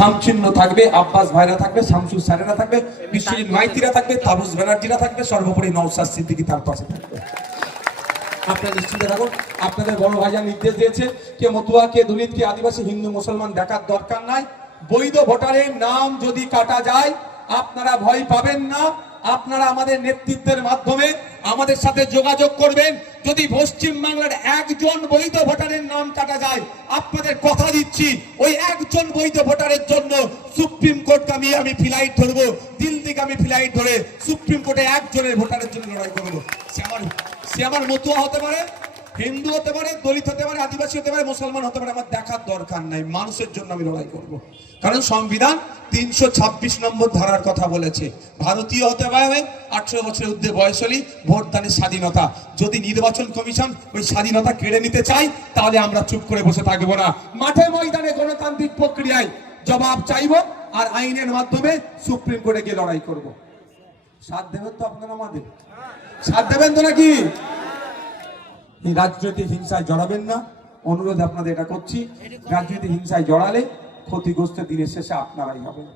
খাম চিহ্ন থাকবে, আব্বাস ভাইরা থাকবে, শামসুর স্যারেরা থাকবে, বিশ্বজিৎ মাইতিরা থাকবে, তাপস ব্যানার্জিরা থাকবে, সর্বোপরি নওশাদ সিদ্দিকী তার পাশে থাকবে। আপনারা নিশ্চিত থাকুন, আপনাদের বড় ভাইজান নির্দেশ দিয়েছে, কে মতুয়া, কে দলিত, কে আদিবাসী, হিন্দু মুসলমান দেখার দরকার নাই। বৈধ ভোটারের নাম যদি কাটা যায় আপনারা ভয় পাবেন না। আপনারা আমাদের নেতৃত্বের মাধ্যমে আমাদের সাথে যোগাযোগ করবেন। যদি পশ্চিম বাংলার একজন বৈধ ভোটারের নাম কাটা যায়, আপনাদের কথা দিচ্ছি ওই একজন বৈধ ভোটারের জন্য সুপ্রিম কোর্টকে আমি ফ্লাইট ধরবো, দিল্লিকে আমি ফ্লাইট ধরে সুপ্রিম কোর্টে একজনের ভোটারের জন্য লড়াই করবো। সে আমার মতুয়া হতে পারে, হিন্দু হতে পারে, দলিত হতে পারে, আদিবাসী হতে পারে, মুসলমান হতে পারে, আমার দেখার দরকার নাই। মানুষের জন্য আমি লড়াই করব। কারণ সংবিধান 326 নম্বর ধারার কথা বলেছে, ভারতীয় হতে পারে, 18 বছরের ঊর্ধ্বে বয়স হলেই ভোটদানের স্বাধীনতা। যদি নির্বাচন কমিশন ওই স্বাধীনতা কেড়ে নিতে চায় তাহলে আমরা চুপ করে বসে থাকবো না। মাঠে ময়দানে গণতান্ত্রিক প্রক্রিয়ায় জবাব চাইবো আর আইনের মাধ্যমে সুপ্রিম কোর্টে গিয়ে লড়াই করব। সাথ দেবেন তো আপনারা? আমাদের সাথ দেবেন তো নাকি? রাজনৈতিক হিংসায় জড়াবেন না, অনুরোধ আপনাদের এটা করছি। রাজনৈতিক হিংসায় জড়ালে ক্ষতিগ্রস্ত দিনের শেষে আপনারাই হবেন।